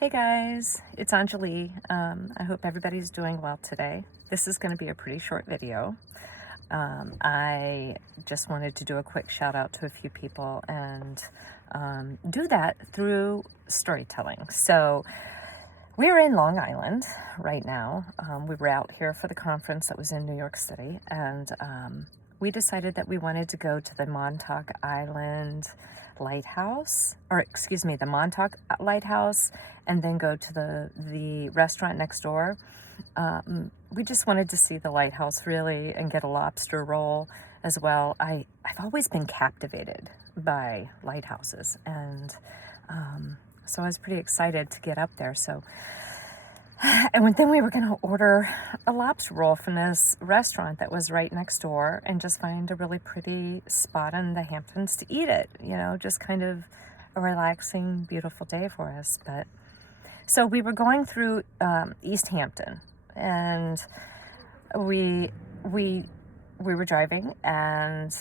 Hey guys, it's Anjali. I hope everybody's doing well today. This is going to be a pretty short video. I just wanted to do a quick shout out to a few people and do that through storytelling. So we're in Long Island right now. We were out here for the conference that was in New York City, and we decided that we wanted to go to the Montauk Island Lighthouse, the Montauk Lighthouse, and then go to the restaurant next door. We just wanted to see the lighthouse really and get a lobster roll as well. I've always been captivated by lighthouses, and so I was pretty excited to get up there. And then we were going to order a lobster roll from this restaurant that was right next door and just find a really pretty spot in the Hamptons to eat it, just kind of a relaxing, beautiful day for us. So we were going through East Hampton, and we were driving, and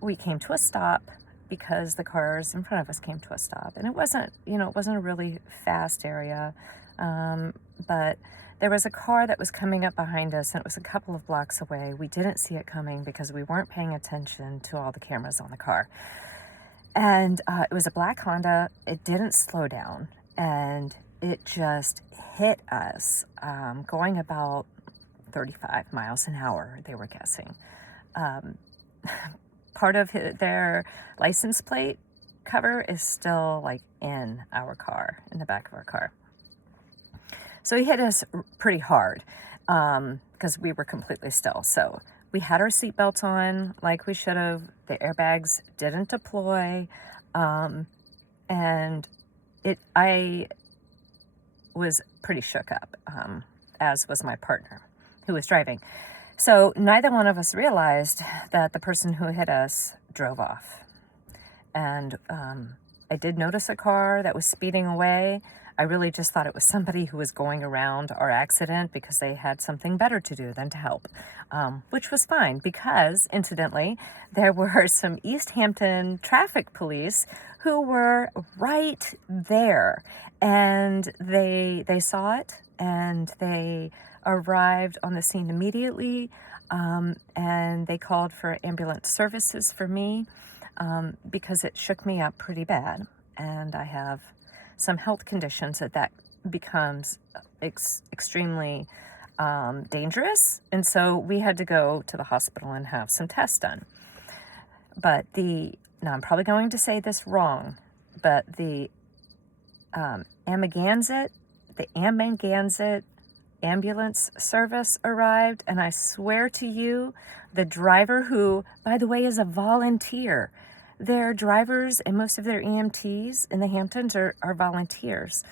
we came to a stop because the cars in front of us came to a stop, and it wasn't a really fast area. But there was a car that was coming up behind us, and it was a couple of blocks away. We didn't see it coming because we weren't paying attention to all the cameras on the car. And it was a black Honda. It didn't slow down, and it just hit us, going about 35 miles an hour, they were guessing. Part of their license plate cover is still in our car, in the back of our car. So he hit us pretty hard because we were completely still. So we had our seatbelts on like we should have. The airbags didn't deploy. And I was pretty shook up, as was my partner who was driving. So neither one of us realized that the person who hit us drove off. And I did notice a car that was speeding away. I really just thought it was somebody who was going around our accident because they had something better to do than to help, which was fine because, incidentally, there were some East Hampton traffic police who were right there, and they saw it, and they arrived on the scene immediately, and they called for ambulance services for me because it shook me up pretty bad, and I have some health conditions that becomes extremely dangerous. And so we had to go to the hospital and have some tests done. But now I'm probably going to say this wrong, but the Amagansett ambulance service arrived, and I swear to you, the driver, who, by the way, is a volunteer. Their drivers and most of their EMTs in the Hamptons are volunteers.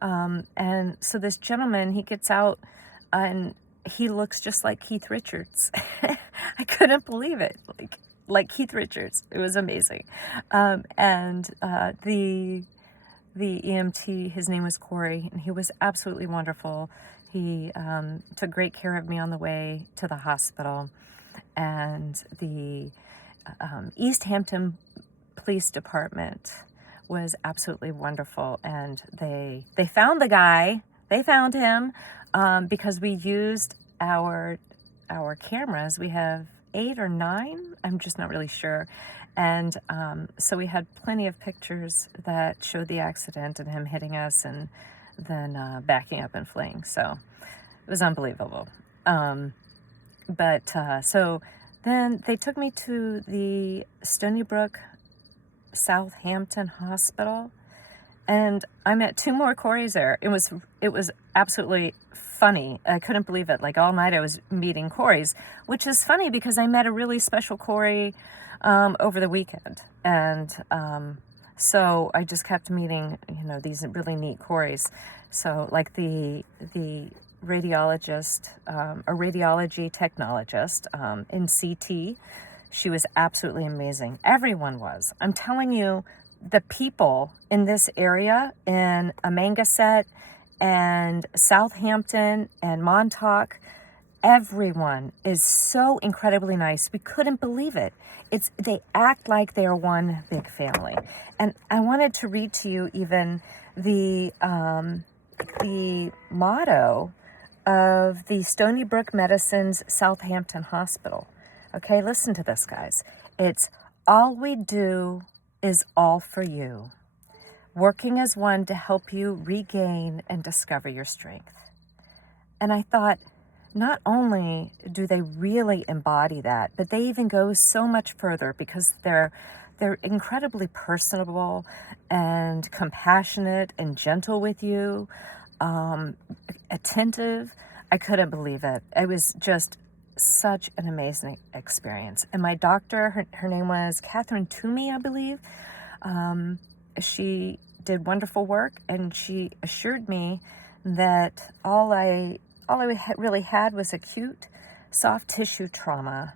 And so this gentleman, he gets out and he looks just like Keith Richards. I couldn't believe it. Like Keith Richards. It was amazing. And the EMT, his name was Corey, and he was absolutely wonderful. He took great care of me on the way to the hospital. And the East Hampton Police Department was absolutely wonderful, and they found the guy. They found him because we used our cameras. We have 8 or 9. I'm just not really sure. And so we had plenty of pictures that showed the accident and him hitting us and then backing up and fleeing. So it was unbelievable. So then they took me to the Stony Brook Southampton Hospital, and I met 2 more Coreys there. It was absolutely funny. I couldn't believe it. All night I was meeting Coreys, which is funny because I met a really special Corey over the weekend, and so I just kept meeting these really neat Coreys. So the radiologist, a radiology technologist in CT. She was absolutely amazing. Everyone was. I'm telling you, the people in this area, in Amagansett and Southampton and Montauk, everyone is so incredibly nice. We couldn't believe it. They act like they're one big family. And I wanted to read to you even the the motto of the Stony Brook Medicine's Southampton Hospital. Okay, listen to this, guys. It's all we do is all for you, working as one to help you regain and discover your strength. And I thought, not only do they really embody that, but they even go so much further because they're incredibly personable and compassionate and gentle with you, attentive. I couldn't believe it. It was just such an amazing experience. And my doctor, her name was Catherine Toomey, I believe. She did wonderful work, and she assured me that all I really had was acute soft tissue trauma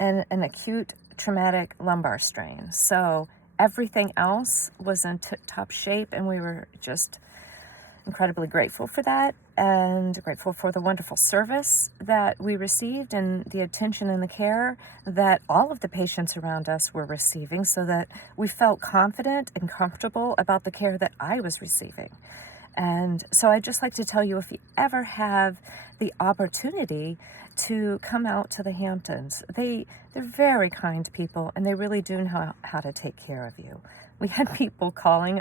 and an acute traumatic lumbar strain. So everything else was in tip-top shape, and we were just incredibly grateful for that, and grateful for the wonderful service that we received and the attention and the care that all of the patients around us were receiving, so that we felt confident and comfortable about the care that I was receiving. And so I'd just like to tell you, if you ever have the opportunity to come out to the Hamptons, they're very kind people, and they really do know how to take care of you. We had people calling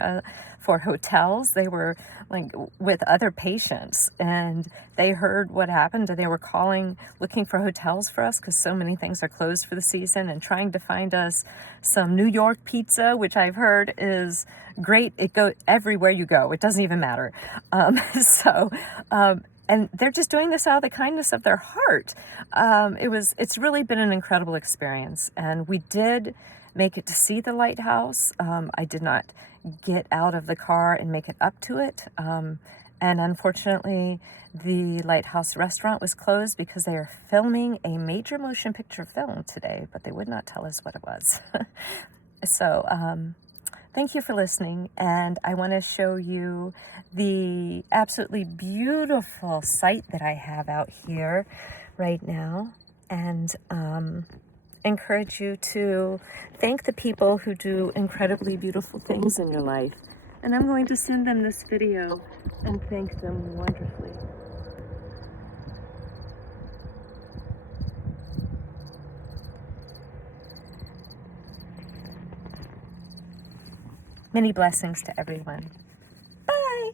for hotels. They were like with other patients, and they heard what happened, and they were calling, looking for hotels for us because so many things are closed for the season, and trying to find us some New York pizza, which I've heard is great. It goes everywhere you go. It doesn't even matter. And they're just doing this out of the kindness of their heart. It's really been an incredible experience, and we did make it to see the lighthouse. I did not get out of the car and make it up to it. And unfortunately, the Lighthouse restaurant was closed because they are filming a major motion picture film today, but they would not tell us what it was. So thank you for listening. And I want to show you the absolutely beautiful site that I have out here right now. And encourage you to thank the people who do incredibly beautiful things in your life. And I'm going to send them this video and thank them wonderfully. Many blessings to everyone.